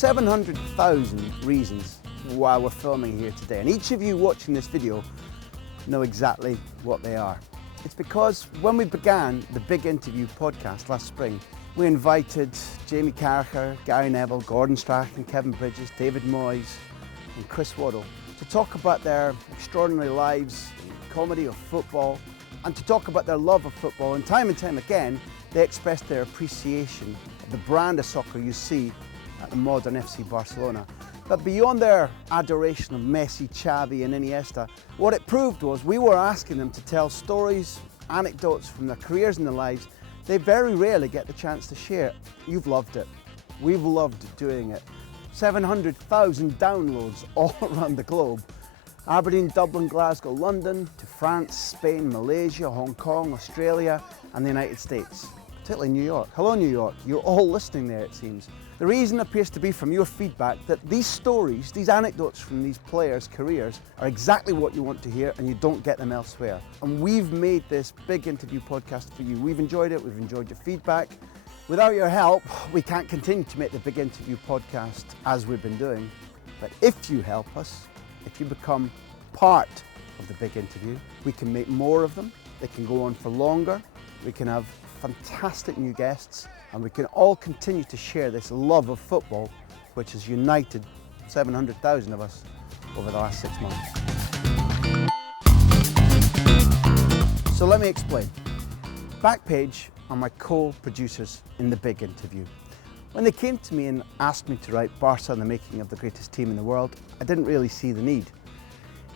700,000 reasons why we're filming here today, and each of you watching this video know exactly what they are. It's because when we began the Big Interview podcast last spring, we invited Jamie Carragher, Gary Neville, Gordon Strachan, Kevin Bridges, David Moyes and Chris Waddle to talk about their extraordinary lives, comedy of football, and to talk about their love of football. And time again, they expressed their appreciation of the brand of soccer you see at the modern FC Barcelona. But beyond their adoration of Messi, Xavi and Iniesta, what it proved was we were asking them to tell stories, anecdotes from their careers and their lives they very rarely get the chance to share. You've loved it. We've loved doing it. 700,000 downloads all around the globe. Aberdeen, Dublin, Glasgow, London, to France, Spain, Malaysia, Hong Kong, Australia and the United States, particularly New York. Hello New York, you're all listening there it seems. The reason appears to be from your feedback that these stories, these anecdotes from these players' careers are exactly what you want to hear and you don't get them elsewhere. And we've made this Big Interview podcast for you. We've enjoyed it, we've enjoyed your feedback. Without your help, we can't continue to make the Big Interview podcast as we've been doing. But if you help us, if you become part of the Big Interview, we can make more of them, they can go on for longer, we can have fantastic new guests, and we can all continue to share this love of football which has united 700,000 of us over the last 6 months. So let me explain. Backpage are my co-producers in the Big Interview. When they came to me and asked me to write Barca and the making of the greatest team in the world, I didn't really see the need.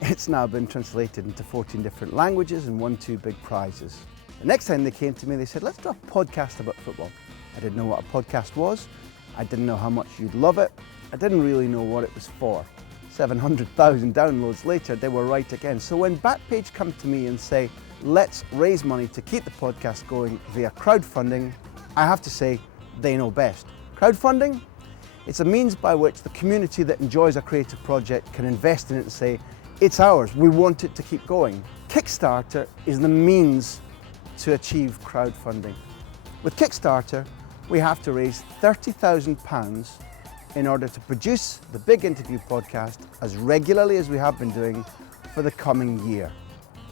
It's now been translated into 14 different languages and won 2 big prizes. The next time they came to me, they said, let's do a podcast about football. I didn't know what a podcast was. I didn't know how much you'd love it. I didn't really know what it was for. 700,000 downloads later, they were right again. So when Backpage come to me and say, let's raise money to keep the podcast going via crowdfunding, I have to say, they know best. Crowdfunding? It's a means by which the community that enjoys a creative project can invest in it and say, it's ours, we want it to keep going. Kickstarter is the means to achieve crowdfunding. With Kickstarter, we have to raise £30,000 in order to produce the Big Interview podcast as regularly as we have been doing for the coming year.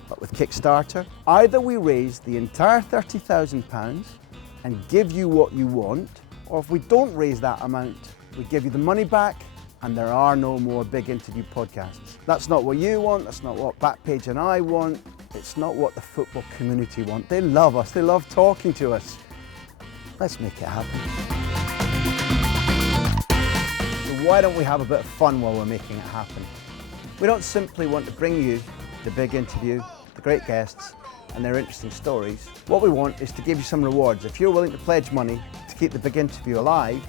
But with Kickstarter, either we raise the entire £30,000 and give you what you want, or if we don't raise that amount, we give you the money back and there are no more Big Interview podcasts. That's not what you want, that's not what Backpage and I want, it's not what the football community want. They love us, they love talking to us. Let's make it happen. So why don't we have a bit of fun while we're making it happen? We don't simply want to bring you the Big Interview, the great guests and their interesting stories. What we want is to give you some rewards. If you're willing to pledge money to keep the Big Interview alive,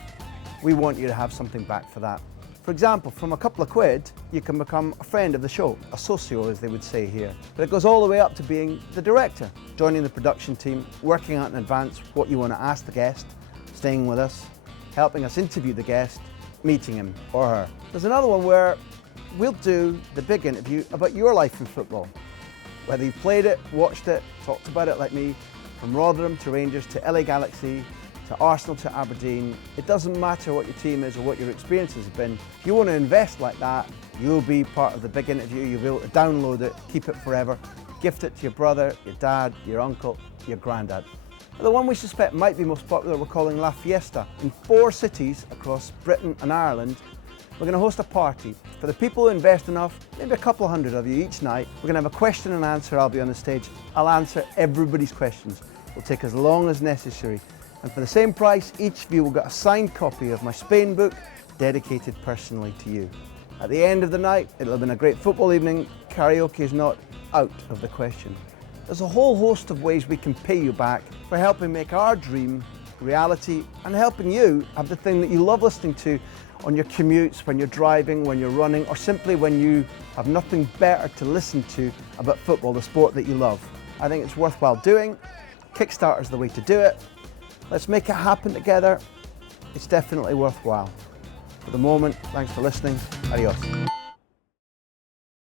we want you to have something back for that. For example, from a couple of quid, you can become a friend of the show, a socio as they would say here. But it goes all the way up to being the director, joining the production team, working out in advance what you want to ask the guest, staying with us, helping us interview the guest, meeting him or her. There's another one where we'll do the Big Interview about your life in football. Whether you've played it, watched it, talked about it like me, from Rotherham to Rangers to LA Galaxy, to Arsenal to Aberdeen, it doesn't matter what your team is or what your experiences have been. If you want to invest like that, you'll be part of the Big Interview, you'll be able to download it, keep it forever, gift it to your brother, your dad, your uncle, your granddad. The one we suspect might be most popular we're calling La Fiesta. In 4 cities across Britain and Ireland, we're going to host a party. For the people who invest enough, maybe a couple of hundred of you each night, we're going to have a question and answer. I'll be on the stage. I'll answer everybody's questions. It'll take as long as necessary. And for the same price, each of you will get a signed copy of my Spain book, dedicated personally to you. At the end of the night, it'll have been a great football evening. Karaoke is not out of the question. There's a whole host of ways we can pay you back for helping make our dream reality and helping you have the thing that you love listening to on your commutes, when you're driving, when you're running, or simply when you have nothing better to listen to about football, the sport that you love. I think it's worthwhile doing. Kickstarter is the way to do it. Let's make it happen together. It's definitely worthwhile. For the moment, thanks for listening. Adios.